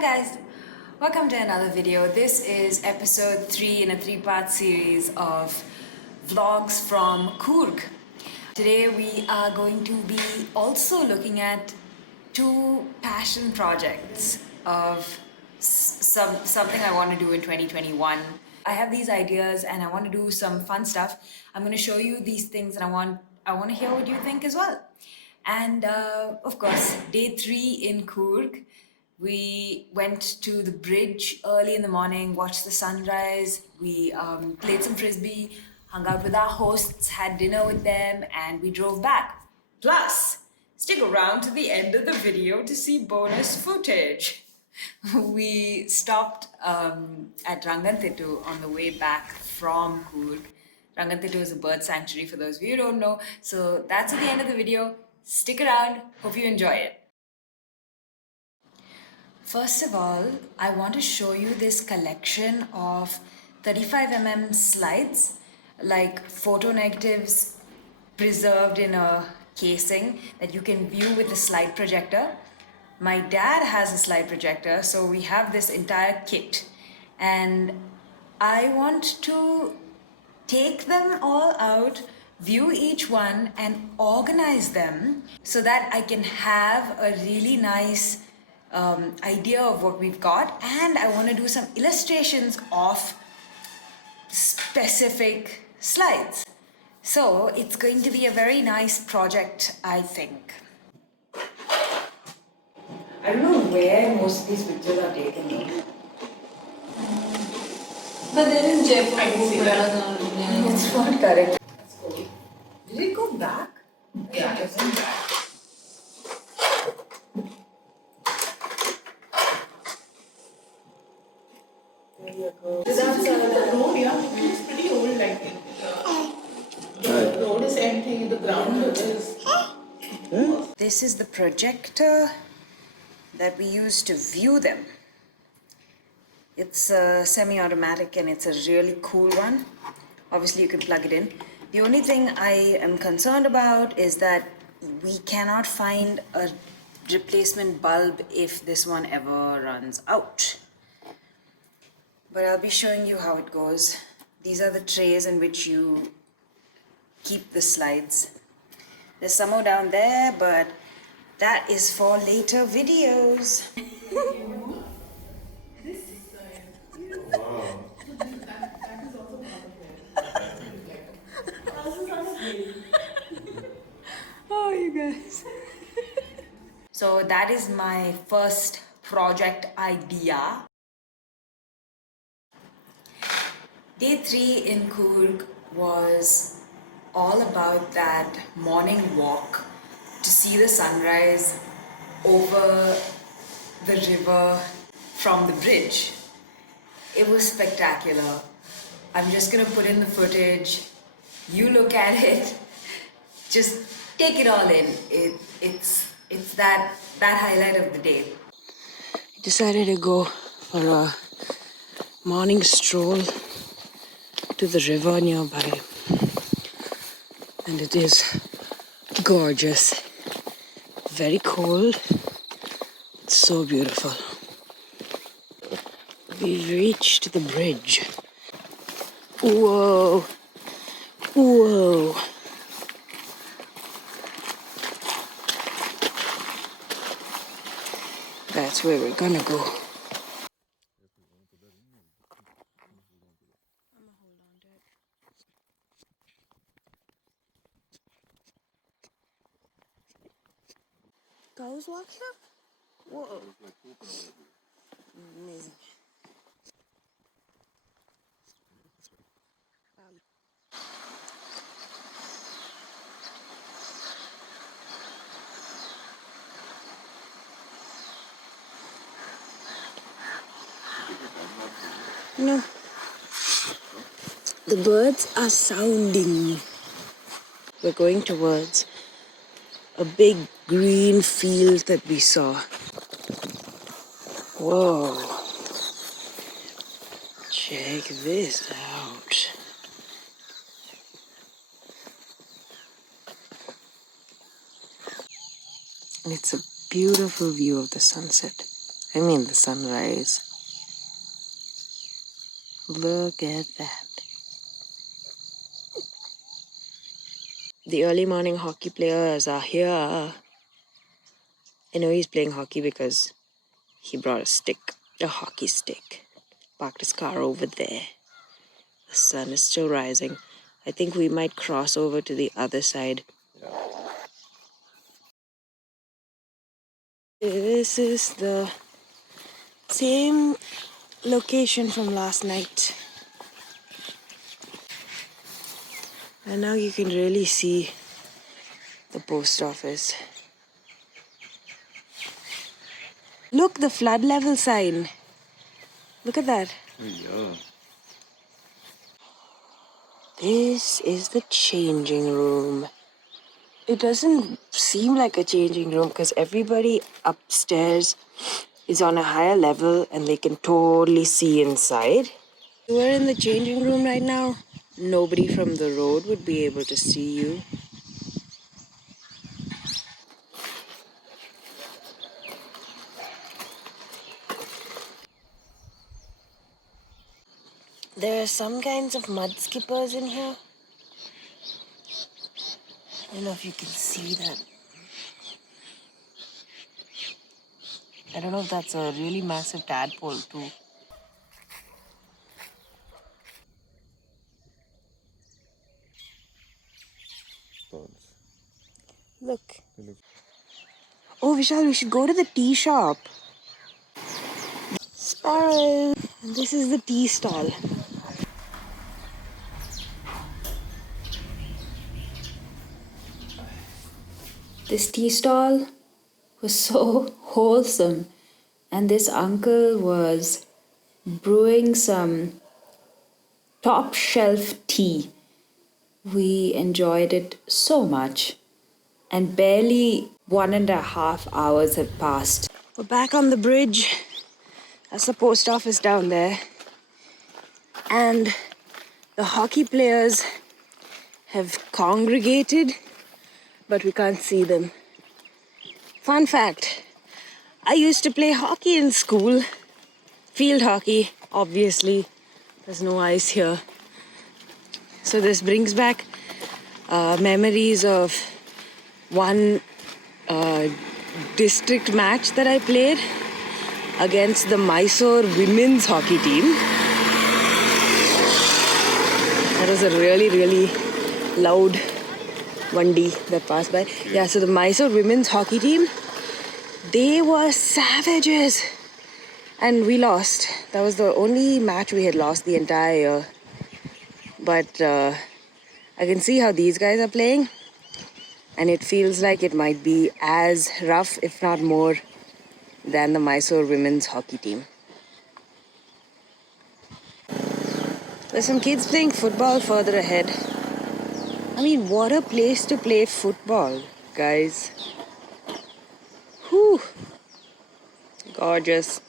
Hi guys, welcome to another video. This is episode 3 in a 3-part series of vlogs from Coorg. Today we are going to be also looking at two passion projects of something I want to do in 2021. I have these ideas and I want to do some fun stuff. I'm going to show you these things and I want to hear what you think as well. And of course, day 3 in Coorg. We went to the bridge early in the morning, watched the sunrise. We played some frisbee, hung out with our hosts, had dinner with them, and we drove back. Plus, stick around to the end of the video to see bonus footage. We stopped at Rangantittu on the way back from Coorg. Rangantittu is a bird sanctuary for those of you who don't know. So that's at the end of the video. Stick around. Hope you enjoy it. First of all, I want to show you this collection of 35mm slides, like photo negatives preserved in a casing that you can view with a slide projector. My dad has a slide projector, so we have this entire kit. And I want to take them all out, view each one, and organize them so that I can have a really nice idea of what we've got. And I want to do some illustrations of specific slides. So it's going to be a very nice project, I think. I don't know where most of these pictures are taken though. But they're in Jaipur. I can see that. It's not correct. That's cool. Did it go back? Yeah, it's in back. There you go. This is the road, yeah. It's pretty old, I think. The road is empty, the ground is. This is the projector that we use to view them. It's semi-automatic and it's a really cool one. Obviously you can plug it in. The only thing I am concerned about is that we cannot find a replacement bulb if this one ever runs out. But I'll be showing you how it goes. These are the trays in which you keep the slides. There's some more down there, but that is for later videos. Oh, you guys. So that is my first project idea. Day 3 in Coorg was all about that morning walk to see the sunrise over the river from the bridge. It was spectacular. I'm just gonna put in the footage. You look at it. Just take it all in. It's that highlight of the day. I decided to go for a morning stroll to the river nearby. And it is gorgeous. Very cold. It's so beautiful. We've reached the bridge. Whoa. Whoa. That's where we're gonna go. Cows walk here? Whoa. Amazing. No. The birds are sounding. We're going towards a big green field that we saw. Whoa. Check this out. It's a beautiful view of the sunset. I mean the sunrise. Look at that. The early morning hockey players are here. I know he's playing hockey because he brought a stick, a hockey stick. Parked his car over there. The sun is still rising. I think we might cross over to the other side. This is the same location from last night. And now you can really see the post office. Look, the flood level sign. Look at that. Yeah. This is the changing room. It doesn't seem like a changing room because everybody upstairs is on a higher level and they can totally see inside. We're in the changing room right now. Nobody from the road would be able to see you. There are some kinds of mud skippers in here. I don't know if you can see that. I don't know if that's a really massive tadpole too. Look. Oh, Vishal, we should go to the tea shop. Sparrow. This is the tea stall. This tea stall was so wholesome, and this uncle was brewing some top shelf tea. We enjoyed it so much, and barely 1.5 hours had passed. We're back on the bridge. That's the post office down there. And the hockey players have congregated, but we can't see them. Fun fact, I used to play hockey in school. Field hockey, obviously. There's no ice here. So this brings back memories of one district match that I played against the Mysore women's hockey team. That was a really, really loud Vandi that passed by. Yeah, so the Mysore women's hockey team, they were savages. And we lost. That was the only match we had lost the entire year. But I can see how these guys are playing. And it feels like it might be as rough, if not more, than the Mysore women's hockey team. There's some kids playing football further ahead. I mean, what a place to play football, guys. Whew. Gorgeous.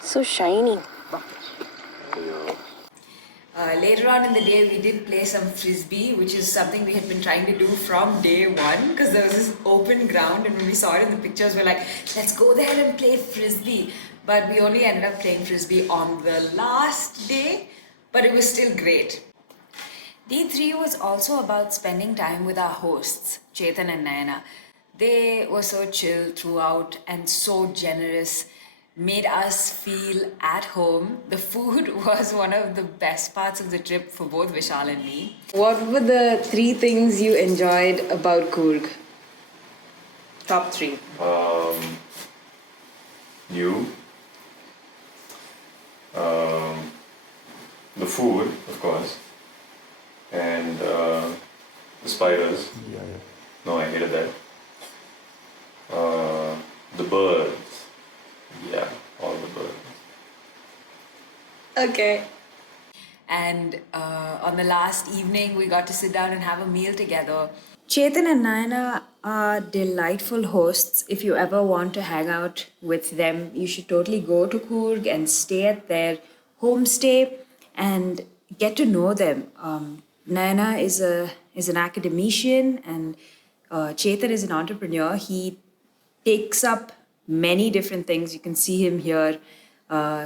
So shiny. Later on in the day, we did play some frisbee, which is something we had been trying to do from day one because there was this open ground, and when we saw it in the pictures, we're like, let's go there and play frisbee. But we only ended up playing frisbee on the last day, but it was still great. Day 3 was also about spending time with our hosts, Chetan and Nayana. They were so chill throughout and so generous, made us feel at home. The food was one of the best parts of the trip for both Vishal and me. What were the 3 things you enjoyed about Coorg? Top 3. You. The food, of course. And the spiders. Yeah. No, I hated that. The birds. Yeah, all the birds. Okay. And on the last evening, we got to sit down and have a meal together. Chetan and Nayana are delightful hosts. If you ever want to hang out with them, you should totally go to Coorg and stay at their homestay and get to know them. Nayana is an academician, and Chetan is an entrepreneur. He takes up many different things. You can see him here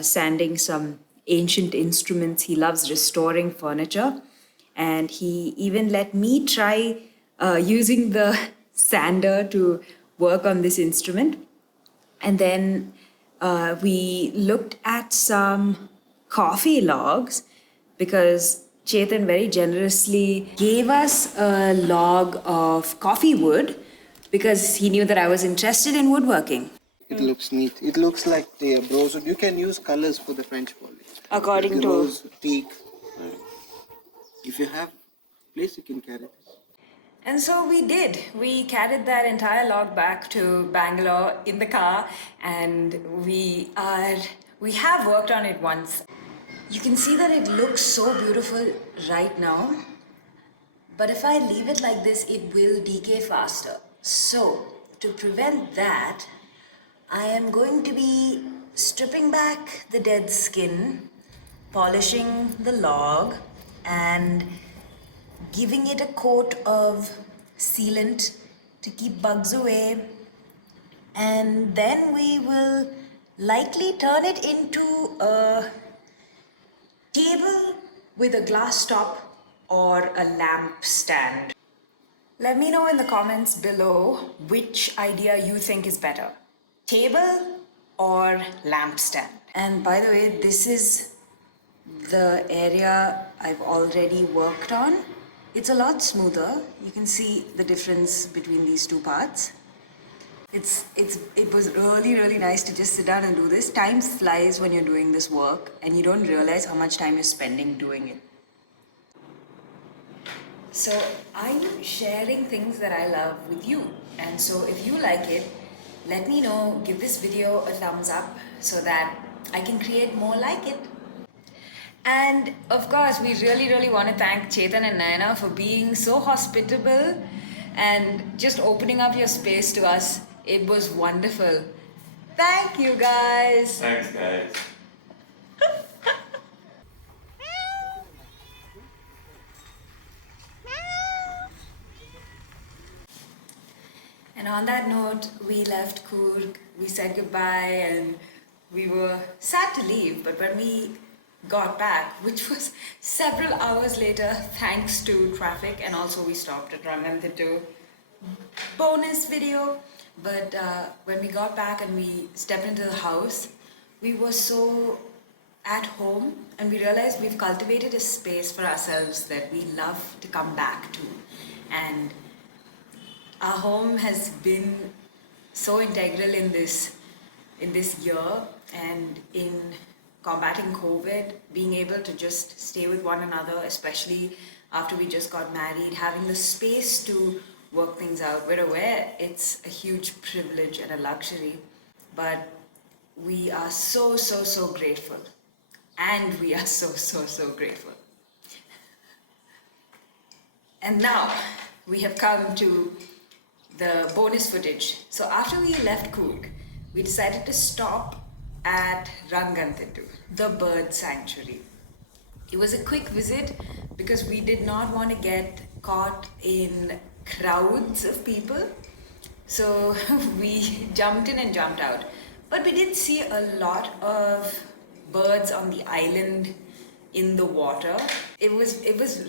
sanding some ancient instruments. He loves restoring furniture, and he even let me try using the sander to work on this instrument. And then we looked at some coffee logs because Chetan very generously gave us a log of coffee wood because he knew that I was interested in woodworking. It looks neat. It looks like the rosewood. You can use colors for the French polish. According Like to- rose, teak. If you have place, you can carry this. And so we did. We carried that entire log back to Bangalore in the car, and we have worked on it once. You can see that it looks so beautiful right now, but if I leave it like this, it will decay faster. So to prevent that, I am going to be stripping back the dead skin, polishing the log, and giving it a coat of sealant to keep bugs away, and then we will likely turn it into a table with a glass top or a lamp stand. Let me know in the comments below which idea you think is better, table or lamp stand. And by the way, this is the area I've already worked on. It's a lot smoother. You can see the difference between these two parts. It was really nice to just sit down and do this. Time flies when you're doing this work and you don't realize how much time you're spending doing it. So I'm sharing things that I love with you. And so if you like it, let me know, give this video a thumbs up so that I can create more like it. And of course, we really want to thank Chetan and Nayana for being so hospitable and just opening up your space to us. It was wonderful. Thank you, guys. Thanks, guys. And on that note, we left Coorg, we said goodbye, and we were sad to leave, but when we got back, which was several hours later, thanks to traffic, and also we stopped at Ranganthittu. Bonus video. But when we got back and we stepped into the house, we were so at home, and we realized we've cultivated a space for ourselves that we love to come back to. And our home has been so integral in this year, and in combating COVID, being able to just stay with one another, especially after we just got married, having the space to work things out. We're aware it's a huge privilege and a luxury, but we are so grateful. And we are so grateful. And now we have come to the bonus footage. So after we left Coorg, we decided to stop at Ranganthittu, the bird sanctuary. It was a quick visit because we did not want to get caught in crowds of people. So we jumped in and jumped out. But we did see a lot of birds on the island in the water. It was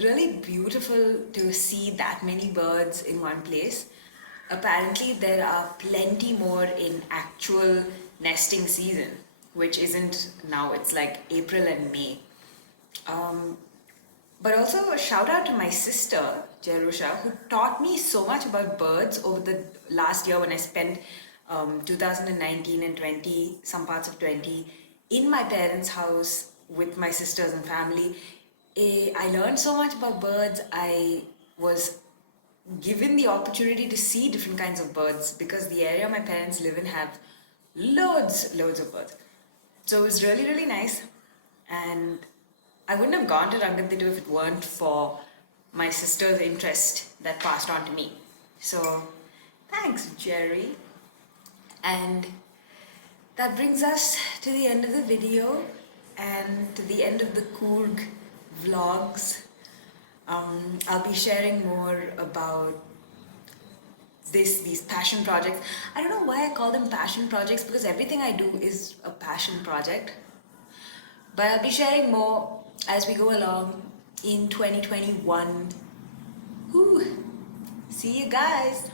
really beautiful to see that many birds in one place. Apparently there are plenty more in actual nesting season, which isn't now, it's like April and May. But also a shout out to my sister, Jerusha, who taught me so much about birds over the last year when I spent 2019 and 20, some parts of 20, in my parents' house with my sisters and family. I learned so much about birds. I was given the opportunity to see different kinds of birds because the area my parents live in have loads of birds. So it was really nice, and I wouldn't have gone to Ranganthittu if it weren't for my sister's interest that passed on to me. So thanks, Jerry. And that brings us to the end of the video and to the end of the Coorg vlogs. I'll be sharing more about these passion projects. I don't know why I call them passion projects, because everything I do is a passion project. But I'll be sharing more as we go along in 2021. Whew. See you guys.